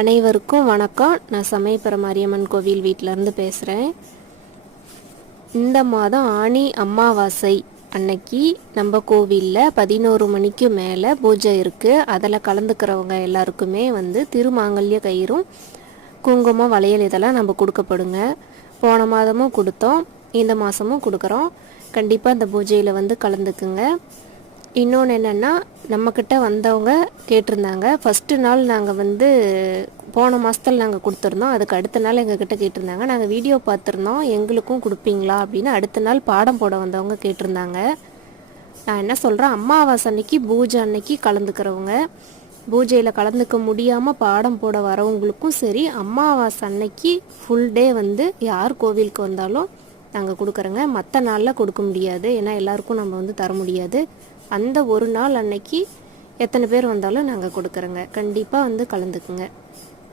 அனைவருக்கும் வணக்கம். நான் சமயபுர மாரியம்மன் கோவில் வீட்டிலேருந்து பேசுகிறேன் இந்த மாதம் ஆணி அமாவாசை அன்னைக்கு நம்ம கோவிலில் பதினோரு மணிக்கு மேலே பூஜை இருக்குது அதில் கலந்துக்கிறவங்க எல்லாருக்குமே வந்து திருமாங்கல்ய கயிறும் குங்குமம் வளையல் இதெல்லாம் நம்ம கொடுக்கப்படுங்க. போன மாதமும் கொடுத்தோம். இந்த மாதமும் கொடுக்குறோம். கண்டிப்பாக அந்த பூஜையில் வந்து கலந்துக்குங்க. இன்னொன்று என்னென்னா நம்மக்கிட்ட வந்தவங்க கேட்டிருந்தாங்க. ஃபஸ்ட்டு நாள் நாங்கள் வந்து போன மாதத்தில் நாங்கள் கொடுத்துருந்தோம். அதுக்கு அடுத்த நாள் எங்ககிட்ட கேட்டிருந்தாங்க. நாங்கள் வீடியோ பார்த்துருந்தோம். எங்களுக்கும் கொடுப்பீங்களா அப்படின்னு அடுத்த நாள் பாடம் போட வந்தவங்க கேட்டிருந்தாங்க. நான் என்ன சொல்கிறேன் அம்மாவாசை அன்னைக்கு பூஜை அன்னைக்கு கலந்துக்கிறவங்க பூஜையில் கலந்துக்க முடியாமல் பாடம் போட வரவங்களுக்கும் சரி அம்மாவாசை அன்னைக்கு ஃபுல் டே வந்து யார் கோவிலுக்கு வந்தாலும் நாங்கள் கொடுக்குறோங்க. மற்ற நாளில் கொடுக்க முடியாது. ஏன்னா எல்லாருக்கும் நம்ம வந்து தர முடியாது. அந்த ஒரு நாள் அன்னைக்கு எத்தனை பேர் வந்தாலும் நாங்கள் கொடுக்குறோங்க. கண்டிப்பாக வந்து கலந்துக்குங்க.